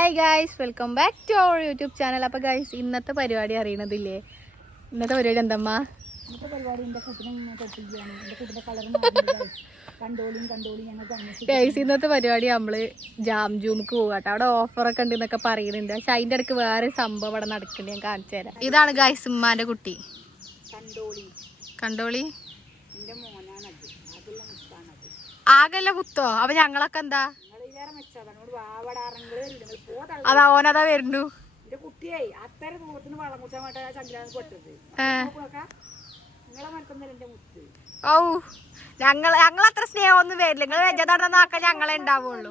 Hi guys, welcome back to our YouTube channel. അപ്പോൾ guys, ഇന്നത്തെ പരിപാടി അറിയണതില്ലേ? ഇന്നത്തെ പരിപാടി എന്തമ്മ? ഇന്നത്തെ പരിപാടി എൻ്റെ കുട്ടിനെ തൊട്ടിരിക്കുകയാണ്. എൻ്റെ കുട്ടിൻ്റെ കളർ കണ്ടോളിയും ഗായ്സ്, ഇന്നത്തെ പരിപാടി നമ്മള് ജാം ജൂമിക്ക് പോകാട്ടോ. അവിടെ ഓഫറൊക്കെ ഉണ്ട് എന്നൊക്കെ പറയുന്നുണ്ട്. പക്ഷെ അതിൻ്റെ ഇടയ്ക്ക് വേറെ സംഭവം അവിടെ നടക്കുന്നുണ്ട്. ഞാൻ കാണിച്ചു തരാം. ഇതാണ് ഗായ്സ് ഉമ്മാൻ്റെ കുട്ടി കണ്ടോളി. എൻ്റെ മോനാണത്. ആകല്ല പുത്തോ? അപ്പൊ ഞങ്ങളൊക്കെ എന്താ? അതാ ഓനതാ വരുന്നു. എന്റെ കുട്ടിയെ അത്ര ദൂരത്തിന് വെള്ളം കുടിച്ചാൽ വേണ്ട ചങ്കിലാണ് പെട്ടത്. നിങ്ങളെ മനസ്സിൽ എന്റെ മുത്ത്. ഓ, ഞങ്ങൾ അത്ര സ്നേഹമൊന്നും വരില്ല. നിങ്ങൾ വെജതാണെന്നാക്കാൻ ഞങ്ങളെ ഉണ്ടാവുള്ളൂ.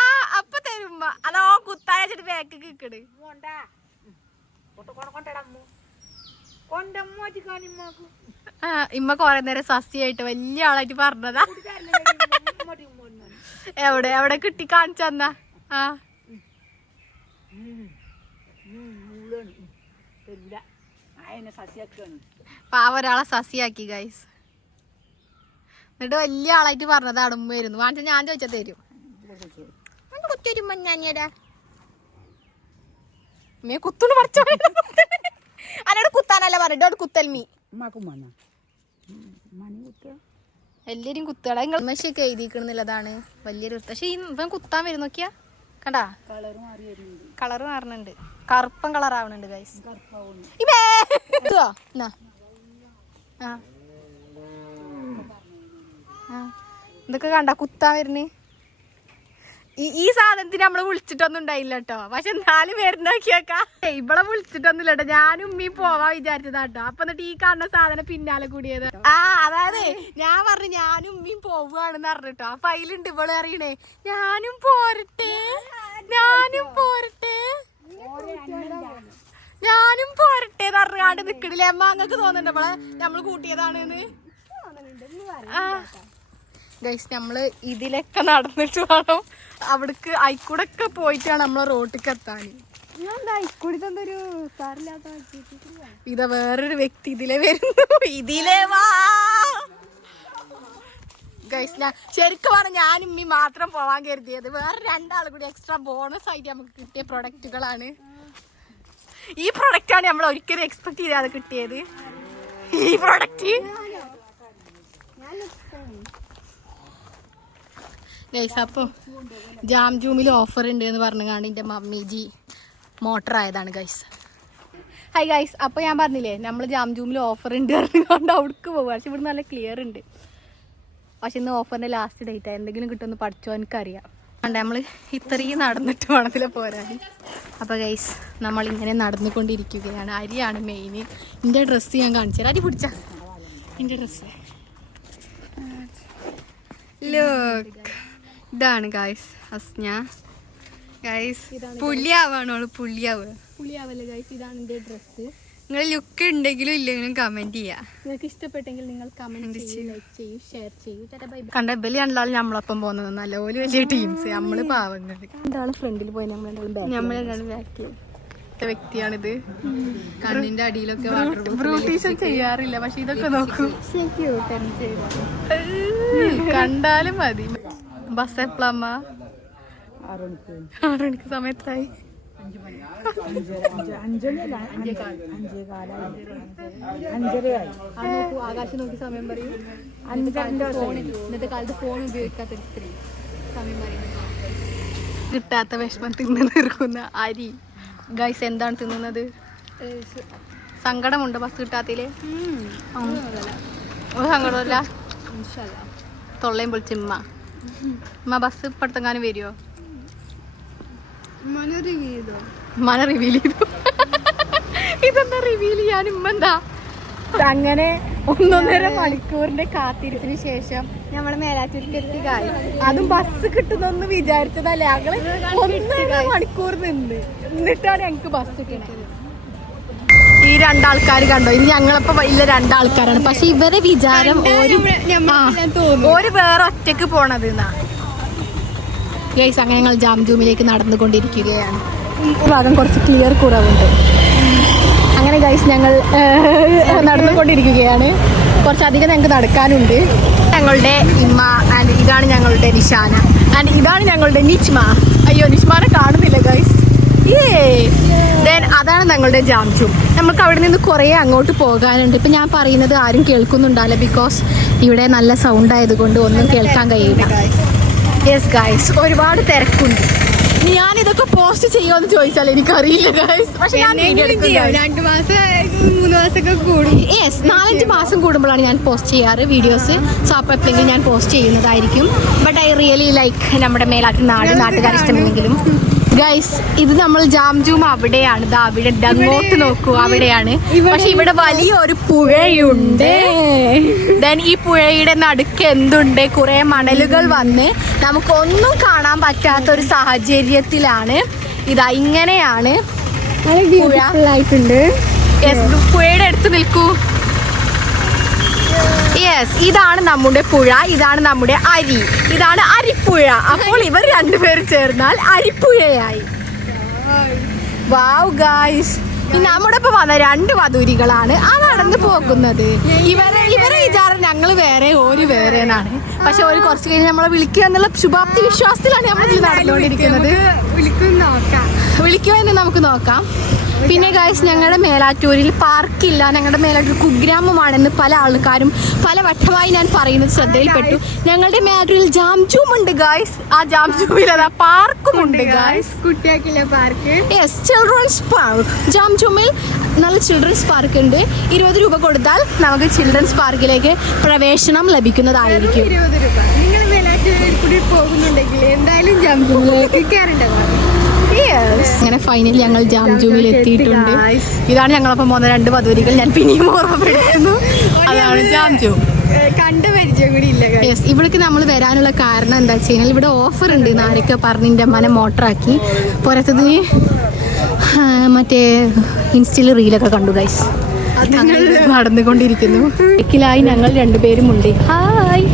ആ അപ്പൊ തരുമ്പ അതോ കുത്തായ വെച്ചിട്ട് ബാക്ക് കിക്കട്. ഇമ്മ കൊറേ നേരം സസ്യായിട്ട് വലിയ ആളായിട്ട് പറഞ്ഞതാ. എവിടെ എവിടെ കിട്ടി കാണിച്ചന്നാ? ആ പാവ ഒരാളെ സസ്യാക്കി ഗൈസ്. എന്നിട്ട് വലിയ ആളായിട്ട് പറഞ്ഞതാ. ഉമ്മ വരുന്നു കാണിച്ച ഞാൻ ചോദിച്ചാ തരും. കുറ്റരുമ്പോ ഞാനിയടാ മേ കുത്തുന്നു പഠിച്ചോ. അന്നോട് കുത്താനല്ല പറഞ്ഞിട്ട് കുത്തൽമീ എല്ലാരും കുത്തുകട. നിങ്ങൾ മെസ്സിയൊക്കെ എഴുതിക്കണെന്നുള്ളതാണ് വലിയൊരു. പക്ഷെ ഇവൻ കുത്താൻ വരും നോക്കിയാ കണ്ടാ കളറ് മാറുന്നുണ്ട്. കറുപ്പൻ കളർ ആവണുണ്ട് ഗൈസ്. ഇതൊക്കെ കണ്ടാ കുത്താൻ വരുന്നേ. ഈ സാധനത്തിന് നമ്മള് വിളിച്ചിട്ടൊന്നും ഉണ്ടായില്ല കേട്ടോ. പക്ഷെ എന്നാലും വരുന്നോക്കിയേക്കാ. ഇവിടെ വിളിച്ചിട്ടൊന്നുമില്ല കേട്ടോ. ഞാനും ഉമ്മയും പോവാ വിചാരിച്ചതാട്ടോ. അപ്പൊ എന്നിട്ട് ഈ കാണുന്ന സാധനം പിന്നാലെ കൂടിയത്. അതായത് ഞാൻ പറഞ്ഞു ഞാനും ഉമ്മയും പോവുകയാണെന്ന് പറഞ്ഞിട്ടോ. അപ്പൊ അതിലുണ്ട് ഇവള് അറിയണേ ഞാനും പോരട്ടെ എന്ന് പറഞ്ഞാണ്ട് നിക്കണില്ലേ അമ്മ? അങ്ങക്ക് തോന്നുന്നുണ്ട് നമ്മളെ നമ്മള് കൂട്ടിയതാണെന്ന്. ഗൈസ്, നമ്മള് ഇതിലൊക്കെ നടന്നിട്ട് വേണം അവിടക്ക് അയിക്കൂടൊക്കെ പോയിട്ടാണ് നമ്മളെ റോട്ടിക്ക് എത്താൻ. ഇതാ വേറൊരു വ്യക്തി ഇതിലെ വരുന്നു. ഇതിലേ വാ ഗൈസ്. ഞാൻ ശരിക്കും പറഞ്ഞ ഞാനും ഉമ്മി മാത്രം പോവാൻ കരുതിയത്. വേറെ രണ്ടാളും കൂടി എക്സ്ട്രാ ബോണസ് ആയിട്ട് നമുക്ക് കിട്ടിയ പ്രൊഡക്റ്റുകളാണ്. ഈ പ്രൊഡക്റ്റാണ് നമ്മൾ ഒരിക്കലും എക്സ്പെക്ട് ചെയ്യാതെ കിട്ടിയത്. ഈ പ്രൊഡക്റ്റ് ഗൈസ്, അപ്പോൾ ജാം ജൂമിൽ ഓഫർ ഉണ്ട് എന്ന് പറഞ്ഞുകൊണ്ട് എൻ്റെ മമ്മിജി മോട്ടർ ആയതാണ് ഗൈസ്. ഹായ് ഗൈസ്, അപ്പോൾ ഞാൻ പറഞ്ഞില്ലേ നമ്മൾ ജാം ജൂമിൽ ഓഫർ ഉണ്ട് പറഞ്ഞുകൊണ്ട് അവിടേക്ക് പോകുക. പക്ഷെ ഇവിടെ നല്ല ക്ലിയർ ഉണ്ട്. പക്ഷെ ഇന്ന് ഓഫറിൻ്റെ ലാസ്റ്റ് ഡേറ്റ് എന്തെങ്കിലും കിട്ടുമെന്ന് പഠിച്ചോ എനിക്കറിയാം. അതുകൊണ്ട് നമ്മൾ ഇത്രയും നടന്നിട്ട് വേണത്തില്ല പോരാൻ. അപ്പോൾ ഗൈസ്, നമ്മളിങ്ങനെ നടന്നുകൊണ്ടിരിക്കുകയാണ്. അരിയാണ് മെയിൻ. എൻ്റെ ഡ്രസ്സ് ഞാൻ കാണിച്ചു തരാം. അരി പിടിച്ച എൻ്റെ ഡ്രസ്സ് ലോക്ക്. ഇതാണ് ഗൈസ് അസ്ന. ഗൈസ് പുള്ളിയാവാണോള് പുള്ളിയാവല്ലേ ഗൈസ്. ഇതാണ് എൻ്റെ ഡ്രസ്സ്. നിങ്ങൾ ലുക്ക് ഉണ്ടെങ്കിലും ഇല്ലെങ്കിലും കമന്റ് ചെയ്യാ. നിങ്ങൾക്ക് ഇഷ്ടപ്പെട്ടെങ്കിൽ നിങ്ങൾ കമന്റ് ചെയ്യൂ, ലൈക്ക് ചെയ്യൂ, ഷെയർ ചെയ്യൂ. കണ്ട ബലി കണ്ടാലും നമ്മളൊപ്പം പോകുന്നത് നല്ലപോലെ വലിയ ടീംസ്. നമ്മള് പാവങ്ങൾ. രണ്ടാള് ഫ്രണ്ടിൽ പോയി നമ്മളെന്താണ് ബാക്കിൽ വ്യക്തിയാണിത്. കണ്ണിന്റെ അടിയിലൊക്കെ ബ്രൂട്ടീഷൻ ചെയ്യാറില്ല. പക്ഷെ ഇതൊക്കെ നോക്കൂ, കണ്ടാലും മതി. ബസ് എപ്പോഴമ്മ? 6 മണിക്ക് സമയത്തായി. ആകാശം നോക്കി സമയം പറയൂ. ഇന്നത്തെ കാലത്ത് ഫോൺ ഉപയോഗിക്കാത്തൊരു സ്ത്രീ സമയം പറയുന്നത്. കിട്ടാത്ത വിഷമം തിന്നു തീർക്കുന്ന അരി. ഗൈസ്, എന്താണ് തിന്നുന്നത്? സങ്കടമുണ്ട് ബസ് കിട്ടാത്തതില്? ഒരു സങ്കടമില്ല. തൊള്ളയും പൊളിച്ച് ഉമ്മ ബസ് ഇപ്പടുത്തെങ്ങാനും വരുമോ? മന റിവീൽ ചെയ്തു. ഇതെന്താ റിവീൽ ചെയ്യാൻ ഉമ്മ എന്താ? അങ്ങനെ 1.5 മണിക്കൂറിന്റെ കാത്തിരിപ്പിന് ശേഷം നമ്മള് മേലാറ്റൂർക്ക് എത്തി. കായ് അതും ബസ് കിട്ടുന്നൊന്ന് വിചാരിച്ചതല്ലേ. ഞങ്ങള് 1.5 മണിക്കൂർ എന്നിട്ടാണ് ഞങ്ങക്ക് ബസ് കിട്ടുന്നത്. ഈ രണ്ടാൾക്കാർ കണ്ടോ? ഇനി ഞങ്ങളിപ്പോ വലിയ രണ്ടാൾക്കാരാണ്. പക്ഷെ ഇവരെ വിചാരം ഒരു വേറെ ഒറ്റക്ക് പോണത് എന്നാ. ഗൈസ്, അങ്ങനെ ഞങ്ങൾ ജാം ജൂമിലേക്ക് നടന്നുകൊണ്ടിരിക്കുകയാണ്. ഭാഗം കുറച്ച് ക്ലിയർ കുറവുണ്ട്. അങ്ങനെ ഗൈസ്, ഞങ്ങൾ നടന്നുകൊണ്ടിരിക്കുകയാണ്. കുറച്ചധികം ഞങ്ങൾക്ക് നടക്കാനുണ്ട്. ഞങ്ങളുടെ ഇമ്മ ആൻഡ് ഇതാണ് ഞങ്ങളുടെ നിഷാന ആൻഡ് ഇതാണ് ഞങ്ങളുടെ നിച്മ. അയ്യോ നിഷ്മാനെ കാണുന്നില്ല ഗൈസ്. ദെൻ അതാണ് ഞങ്ങളുടെ ജാംജു. നമുക്ക് അവിടെ നിന്ന് കുറേ അങ്ങോട്ട് പോകാനുണ്ട്. ഇപ്പം ഞാൻ പറയുന്നത് ആരും കേൾക്കുന്നുണ്ടാവില്ല, ബിക്കോസ് ഇവിടെ നല്ല സൗണ്ട് ആയതുകൊണ്ട് ഒന്നും കേൾക്കാൻ കഴിയില്ല. യെസ് ഗൈസ്, ഒരുപാട് തിരക്കുണ്ട്. ഞാനിതൊക്കെ പോസ്റ്റ് ചെയ്യുമെന്ന് ചോദിച്ചാൽ എനിക്കറിയില്ല ഗൈസ്. പക്ഷെ ഞാൻ 2 മാസം 3 മാസമൊക്കെ കൂടും. യെസ്, 4-5 മാസം കൂടുമ്പോഴാണ് ഞാൻ പോസ്റ്റ് ചെയ്യാറ് വീഡിയോസ്. സോ അപ്പോൾ എപ്പോഴെങ്കിലും ഞാൻ പോസ്റ്റ് ചെയ്യുന്നതായിരിക്കും. ബട്ട് ഐ റിയലി ലൈക്ക് നമ്മുടെ നാട്ടുകാർ ഇഷ്ടമില്ലെങ്കിലും. ഗൈസ്, ഇത് നമ്മൾ ജാംജൂം അവിടെയാണ്. അവിടെ അങ്ങോട്ട് നോക്കൂ, അവിടെയാണ്. പക്ഷെ ഇവിടെ വലിയൊരു പുഴയുണ്ട്. ദെൻ ഈ പുഴയുടെ നടുക്ക് എന്തുണ്ട്, കുറെ മണലുകൾ വന്ന് നമുക്കൊന്നും കാണാൻ പറ്റാത്ത ഒരു സാഹചര്യത്തിലാണ്. ഇതാ ഇങ്ങനെയാണ് ആയിട്ടുണ്ട്. പുഴയുടെ അടുത്ത് നിൽക്കൂ. യെസ്, ഇതാണ് നമ്മുടെ പുഴ, ഇതാണ് നമ്മുടെ അരി, ഇതാണ് അരിപ്പുഴ. അപ്പോൾ ഇവർ രണ്ടുപേരും ചേർന്നാൽ അരിപ്പുഴയായി. വാവ് ഗായ്സ്, നമ്മുടെ ഇപ്പൊ വന്ന 2 വധൂരികളാണ് ആ നടന്നു പോകുന്നത്. ഇവരെ വിചാരം ഞങ്ങൾ വേറെ, ഒരു വേറെ എന്നാണ്. പക്ഷെ ഒരു കുറച്ച് കഴിഞ്ഞ് നമ്മളെ വിളിക്കുക എന്നുള്ള ശുഭാപ്തി വിശ്വാസത്തിലാണ് നമ്മൾ ഇതിൽ നടന്നുകൊണ്ടിരിക്കുന്നത്. വിളിക്കുമോ എന്ന് നമുക്ക് നോക്കാം. പിന്നെ ഗായ്സ്, ഞങ്ങളുടെ മേലാറ്റൂരിൽ പാർക്കില്ല. ഞങ്ങളുടെ മേലാറ്റൂർ കുഗ്രാമമാണെന്ന് പല ആൾക്കാരും പല വട്ടമായി ഞാൻ പറയുന്നത് ശ്രദ്ധയിൽപ്പെട്ടു. ഞങ്ങളുടെ മേലാറ്റൂരിൽ ജാംജൂം ഉണ്ട് ഗായ്സ്. ആ ജാംജൂമിൽ അതാ പാർക്കും ഉണ്ട് ഗായ്സ്. കുട്ടിയാക്കില്ല പാർക്ക്. Yes, children's park. ജാംജൂമിൽ നല്ല ചിൽഡ്രൻസ് പാർക്ക് ഉണ്ട്. 20 രൂപ കൊടുത്താൽ നമുക്ക് ചിൽഡ്രൻസ് പാർക്കിലേക്ക് പ്രവേശനം ലഭിക്കുന്നതായിരിക്കും. 20 രൂപ. നിങ്ങൾ മേലാറ്റൂരിൽ കൂടി പോകുന്നുണ്ടെങ്കിൽ എന്തായാലും ജാംജൂമിലേക്ക് കയറേണ്ടതാണ്. അങ്ങനെ ഫൈനലി ഞങ്ങൾ ജാംജൂമിൽ എത്തിയിട്ടുണ്ട്. ഇതാണ് ഞങ്ങളൊപ്പം പോകുന്ന 2 വധൂരികൾ. ഞാൻ പിന്നെയും ഓർമ്മപ്പെടുത്തുന്നു, അതാണ് ജാംജൂം. കണ്ട പരിചയം കൂടി ഇല്ല. യെസ്, ഇവിടേക്ക് നമ്മൾ വരാനുള്ള കാരണം എന്താ വെച്ച് കഴിഞ്ഞാൽ ഇവിടെ ഓഫർ ഉണ്ട് എന്നാരൊക്കെ പറഞ്ഞ് എൻ്റെ അമ്മനെ മോട്ടറാക്കി. പുറത്തതിന് മറ്റേ ഇൻസ്റ്റയിൽ റീലൊക്കെ കണ്ടു ഗൈസ്. നടന്നുകൊണ്ടിരിക്കുന്നു. ബൈക്കിലായി ഞങ്ങൾ 2 പേരുമുണ്ട്. ഹായ്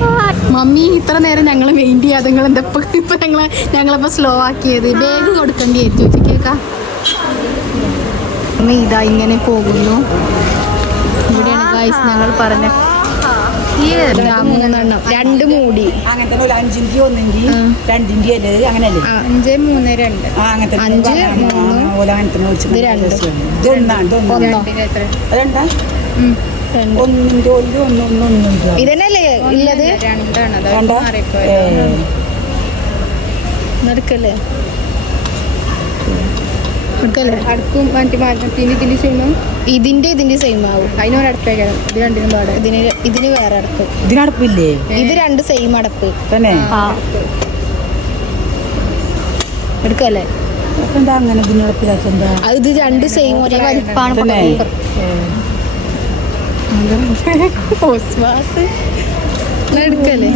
മമ്മി, ഇത്ര നേരം ഞങ്ങളെ മെയിൻറ്റ് ചെയ്യാതെ നിങ്ങൾ എന്താ ഇപ്പൊ ഞങ്ങളിപ്പോ സ്ലോ ആക്കിയത്? ബാഗ് കൊടുക്കേണ്ടി ഏറ്റുവെച്ചേക്കാം. ഇതാ ഇങ്ങനെ പോകുന്നു. ഇവിടെയാണ് ഗൈസ് ഞങ്ങൾ പറഞ്ഞ 3 2 മൂടി. അങ്ങനത്തെ 5 ഒന്നെങ്കിൽ 2 അങ്ങനെയല്ലേ? 5, 3, 2. 5, 3. ഇതന്നെയല്ലേ ഉള്ളത്? 2 നടക്കല്ലേ ഇതിന്റെ സെയിം ആവും. അതിനൊരടുപ്പേക്കാരം. ഇത് രണ്ടിനും പാടെ. ഇതിന് വേറെ അടപ്പ്. ഇതിനടുപ്പില്ലേ? ഇത് 2 സെയിം അടപ്പ് തന്നെ. എടുക്കല്ലേ? എന്താ അങ്ങനെ ഇതിനടുപ്പിലാക്കെന്താ? ഇത് 2 സെയിം ഒരേ വലിപ്പാണ്. എടുക്കല്ലേ?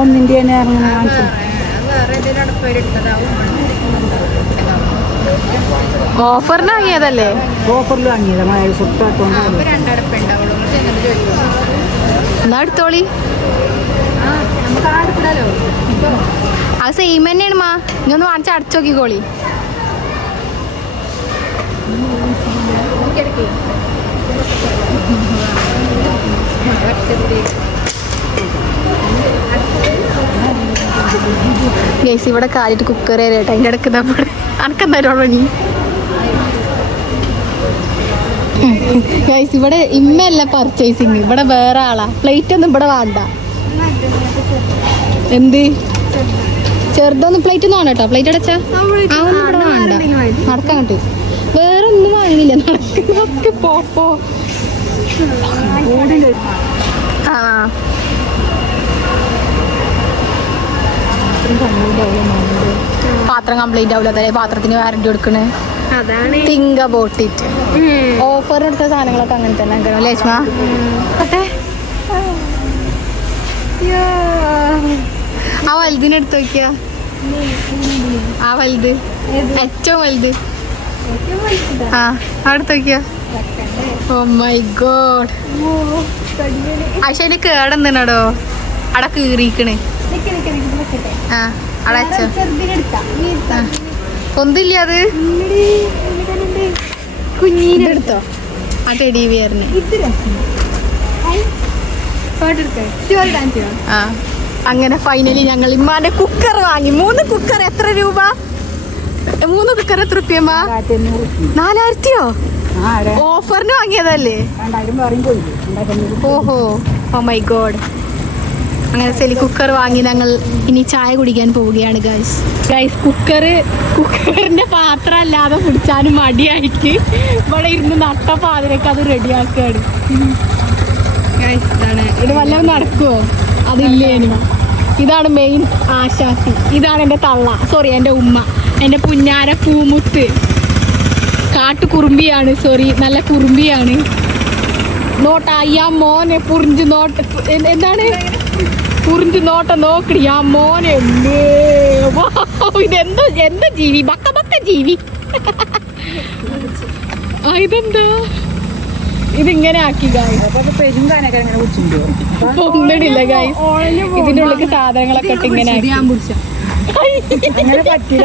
ഒന്നിന്റെ ഓഫറിന് വാങ്ങിയതല്ലേ? ഓഫറിൽ വാങ്ങിയതാ. എന്നാ എടുത്തോളി. അത് സെയിം തന്നെയാണ് മാ. ഇനി ഒന്ന് വാങ്ങിച്ച് അടച്ചു നോക്കിക്കോളി. ഗൈസ്, ഇവിടെ കാലിട്ട് കുക്കർ കേട്ടോ. അതിൻ്റെ ഇടയ്ക്ക് അനക്കെന്തായാലും നീ ഗൈസ്, ഇവിടെ ഇമ്മല്ല പർച്ചേസിങ്, ഇവിടെ വേറെ ആളാ. പ്ലേറ്റ് ഒന്നും ഇവിടെ വേണ്ട. എന്ത് ചെറുതൊന്നും പ്ലേറ്റ് ഒന്നും വേണ്ട കേട്ടോ. പ്ലേറ്റ് അടച്ചാ അതൊന്നും ഇവിടെ വേണ്ട. നടക്കാൻ കിട്ടു. വേറെ ഒന്നും വാങ്ങില്ല. നടക്കുന്നൊക്കെ പോപ്പോ. ആ പാത്രം കംപ്ലൈന്റ് ആവില്ല. അതേ പാത്രത്തിന് വാറന്റി കൊടുക്കണേ. Think about it. ഓഫർ എടുത്ത സാധനങ്ങളൊക്കെ അങ്ങനെ തന്നെ ലേഷ്മ. ആ വലുതിനെടുത്ത് നോക്കിയ. ആ വലുത്, ഏറ്റവും വലുത്. ആ അടുത്ത് നോക്കിയ. Oh my God. പക്ഷെ അതിന് കേടെന്തിനടോ അട കീറിക്കണേ. ആ അടച്ചോ. പൊന്തില്ല അത്. കുഞ്ഞീനെടുത്തോ? ആ ടെഡി ബിയറിന്. ഇത് രസം. ആ അങ്ങനെ ഫൈനലി ഞങ്ങൾ ഇമ്മാന്റെ കുക്കർ വാങ്ങി. 3 കുക്കർ എത്ര രൂപ? 3 കുക്കർ എത്ര റുപ്യമ്മ? 4000-ഓ? ഓഫറിന് വാങ്ങിയതല്ലേ? ഓഹോ, ഓ മൈ ഗോഡ്. അങ്ങനെ സെലി കുക്കർ വാങ്ങി ഞങ്ങൾ ഇനി ചായ കുടിക്കാൻ പോവുകയാണ് ഗൈസ്. കുക്കറിന്റെ പാത്രം അല്ലാതെ കുടിച്ചാലും മടിയായിട്ട് ഇവിടെ ഇരുന്ന് നട്ടപ്പാതിരൊക്കെ അത് റെഡിയാക്കുകയാണ്. ഇതാണ് ഇത്. വല്ലതും നടക്കുമോ? അതില്ലേനു. ഇതാണ് മെയിൻ ആശാസി. ഇതാണ് എൻ്റെ തള്ള, സോറി എൻ്റെ ഉമ്മ, എൻ്റെ പുന്നാര പൂമുത്ത്. കാട്ടുകുറുമ്പിയാണ്, സോറി നല്ല കുറുമ്പിയാണ്. നോട്ട അയ്യാ മോനെ പുറിഞ്ചു നോട്ട, എന്താണ് പുറിഞ്ചു നോട്ട നോക്കടി ആ മോനെ. ഇതെന്തോ എന്താ ജീവി, ബക്ക ജീവി. ആ ഇതെന്താ ഇതിങ്ങനെ ആക്കി ഗായ്സ്. ഒന്നിടില്ല ഗായ്സ്. ഇതിന്റെ ഉള്ളിൽ സാധനങ്ങളൊക്കെ ഇട്ട് ഇങ്ങനെ ആക്കി.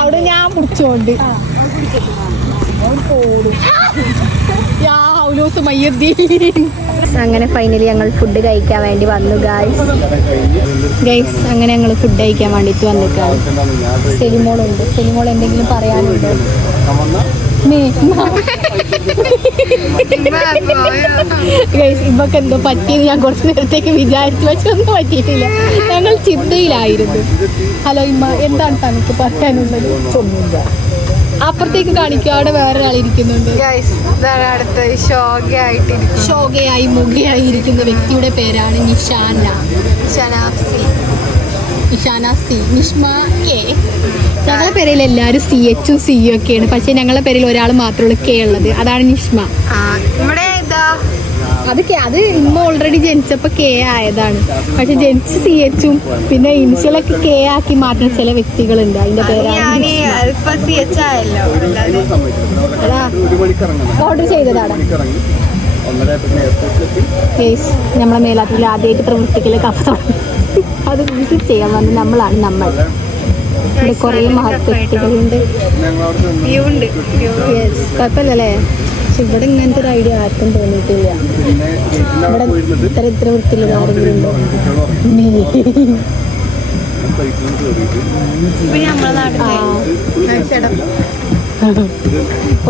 അവിടെ ഞാൻ പിടിച്ചോണ്ട് അങ്ങനെ ഫൈനലി ഞങ്ങൾ ഫുഡ് കഴിക്കാൻ വേണ്ടി വന്നു ഗൈസ്. അങ്ങനെ ഞങ്ങൾ ഫുഡ് കഴിക്കാൻ വേണ്ടിട്ട് വന്നിട്ടാണ്. സെലിമോളുണ്ട്. സെലിമോൾ എന്തെങ്കിലും പറയാനുണ്ടോ? ഗൈസ് ഇവക്ക് എന്തോ പറ്റിയെന്ന് ഞാൻ കുറച്ച് നേരത്തേക്ക് വിചാരിച്ചു, പക്ഷെ ഒന്നും പറ്റിയിട്ടില്ല. ഞങ്ങൾ ചിന്തയിലായിരുന്നു. ഹലോ ഇമ്മ, എന്താണ് തനിക്ക് പറയാനുള്ളത്? അപ്പുറത്തേക്ക് കാണിക്കുക, അവിടെ വേറൊരാൾ ഇരിക്കുന്നുണ്ട്. അടുത്ത് ഷോകയായി മുഖയായി ഇരിക്കുന്ന വ്യക്തിയുടെ പേരാണ് നിഷാന. നിഷ്മ കെ. ഞങ്ങളുടെ പേരിൽ എല്ലാവരും CHഉം CU ഒക്കെയാണ്, പക്ഷെ ഞങ്ങളുടെ പേരിൽ ഒരാൾ മാത്രമുള്ള K ഉള്ളത്, അതാണ് നിഷ്മ. അത് ഇമ്മ ഓൾറെഡി ജനിച്ചപ്പോൾ K ആയതാണ്, പക്ഷെ ജനിച്ച് CHഉം പിന്നെ ഇനിഷ്യലൊക്കെ K ആക്കി മാറ്റുന്ന ചില വ്യക്തികളുണ്ട്. അതിന്റെ പേരാണ് ഓർഡർ ചെയ്തതാണ്. നമ്മളെ മേലാത്തിൽ ആദ്യമായിട്ട് പ്രവർത്തിക്കൽ കഫ അത് വിസിറ്റ് ചെയ്യാൻ വന്ന് നമ്മളാണ് നമ്മൾ. ഇവിടെ കുറേ മഹത് വ്യക്തികളുണ്ട്. കുഴപ്പമില്ലല്ലേ? പക്ഷെ ഇവിടെ ഇങ്ങനത്തെ ഒരു ഐഡിയ ആർക്കും തോന്നിയിട്ടില്ല. ഇവിടെ ഇത്ര വൃത്തിയിലുള്ള ആരെങ്കിലും ഉണ്ടോ?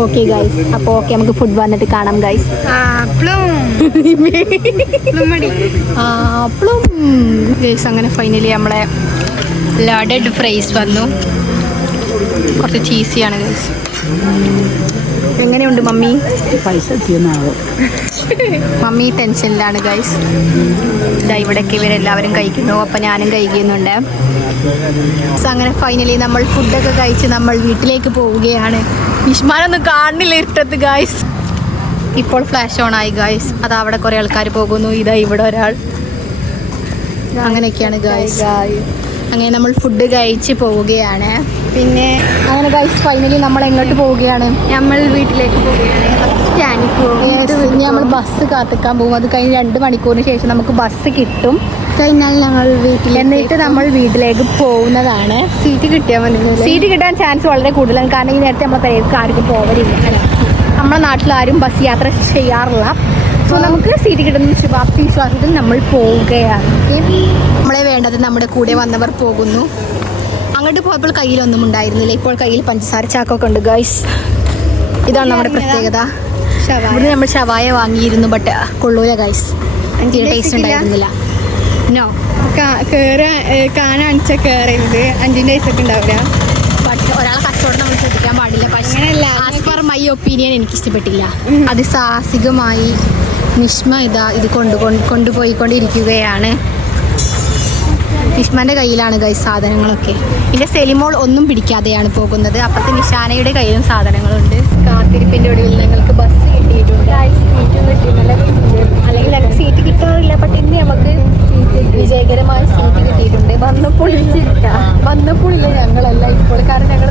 ഓക്കെ ഗൈസ്, അപ്പോൾ ഓക്കെ നമുക്ക് ഫുഡ് വന്നിട്ട് കാണാം ഗൈസ്. ഗൈസ് അങ്ങനെ ഫൈനലി നമ്മളെ ലോഡഡ് ഫ്രൈസ് വന്നു. കുറച്ച് ചീസിയാണ് ഗൈസ്. എങ്ങനെയുണ്ട് മമ്മി? മമ്മി ടെൻഷനിലാണ് ഗൈസ്. ഇവിടേക്ക് ഇവരെല്ലാവരും കഴിക്കുന്നു, അപ്പം ഞാനും കഴിക്കുന്നുണ്ട്. അങ്ങനെ ഫൈനലി നമ്മൾ ഫുഡൊക്കെ കഴിച്ച് നമ്മൾ വീട്ടിലേക്ക് പോവുകയാണ്. നിഷ്മാനൊന്നും കാണുന്നില്ല ഇരുട്ടത്ത് ഗൈസ്. ഇപ്പോൾ ഫ്ലാഷ് ഓൺ ആയി ഗൈസ്. അത് അവിടെ കുറേ ആൾക്കാർ പോകുന്നു, ഇതാ ഇവിടെ ഒരാൾ. അങ്ങനെയൊക്കെയാണ് ഗൈസ്. അങ്ങനെ നമ്മൾ ഫുഡ് കഴിച്ച് പോവുകയാണ്. പിന്നെ അങ്ങനെ ഗൈസ് ഫൈനലി നമ്മൾ എങ്ങോട്ട് പോവുകയാണ്? നമ്മൾ വീട്ടിലേക്ക് പോവുകയാണ്. സ്റ്റാൻഡിൽ പോകും. നമ്മൾ ബസ് കാത്തിക്കാൻ പോകും. അത് കഴിഞ്ഞ് 2 മണിക്കൂറിന് ശേഷം നമുക്ക് ബസ് കിട്ടും. കഴിഞ്ഞാൽ ഞങ്ങൾ എന്നിട്ട് നമ്മൾ വീട്ടിലേക്ക് പോകുന്നതാണ്. സീറ്റ് കിട്ടിയാൽ മതി. സീറ്റ് കിട്ടാൻ ചാൻസ് വളരെ കൂടുതലാണ്, കാരണം ഈ നേരത്തെ നമ്മളെ പേർക്ക് ആർക്കും പോവലില്ല. നമ്മുടെ നാട്ടിലാരും ബസ് യാത്ര ചെയ്യാറില്ല. സോ നമുക്ക് സീറ്റ് കിട്ടുന്ന ശുഭാപ്തി വിശ്വാസത്തിൽ നമ്മൾ പോവുകയാണ്. നമ്മളെ വേണ്ടത് നമ്മുടെ കൂടെ വന്നവർ പോകുന്നു. അങ്ങോട്ട് പോയപ്പോൾ കയ്യിലൊന്നും ഉണ്ടായിരുന്നില്ല, ഇപ്പോൾ കയ്യിൽ പഞ്ചസാര ചാക്കൊക്കെ ഉണ്ട് ഗൈസ്. ഇതാണ് നമ്മുടെ പ്രത്യേകത. ഇവിടെ നമ്മൾ ഷവായ വാങ്ങിയിരുന്നു, ബട്ട് കൊള്ളൂല ഗൈസ്. ടേസ്റ്റ് ഉണ്ടായിരുന്നില്ല. നോ കാണാണിച്ച കയറരുത്, 5 പൈസയൊക്കെ ഉണ്ടാവില്ല. ബട്ട് ഒരാളെ കച്ചവടം നമ്മൾ ശ്രദ്ധിക്കാൻ പാടില്ല. പക്ഷേ ആസ് പെർ മൈ ഒപ്പീനിയൻ എനിക്ക് ഇഷ്ടപ്പെട്ടില്ല. അത് സാഹസികമായി നിഷ്മ ഇത് കൊണ്ടുപോയിക്കൊണ്ടിരിക്കുകയാണ്. നിഷ്മൻ്റെ കയ്യിലാണ് ഗൈസ് സാധനങ്ങളൊക്കെ. പിന്നെ സെലിമോൾ ഒന്നും പിടിക്കാതെയാണ് പോകുന്നത്. അപ്പുറത്തെ നിഷാനയുടെ കയ്യിലും സാധനങ്ങളുണ്ട്. കാത്തിരിപ്പിൻ്റെ ഒടുവിൽ ഞങ്ങൾക്ക് ബസ് കിട്ടിയിട്ടുണ്ട്. സീറ്റും കിട്ടിയിട്ടില്ല, അല്ലെങ്കിൽ ഞങ്ങൾക്ക് സീറ്റ് കിട്ടാറില്ല. ബട്ട് ഇന്ന് നമുക്ക് വിജയകരമായ സീറ്റ് കിട്ടിയിട്ടുണ്ട്. വന്നപ്പോൾ ഇല്ല ഞങ്ങളല്ല ഇപ്പോൾ, കാരണം ഞങ്ങൾ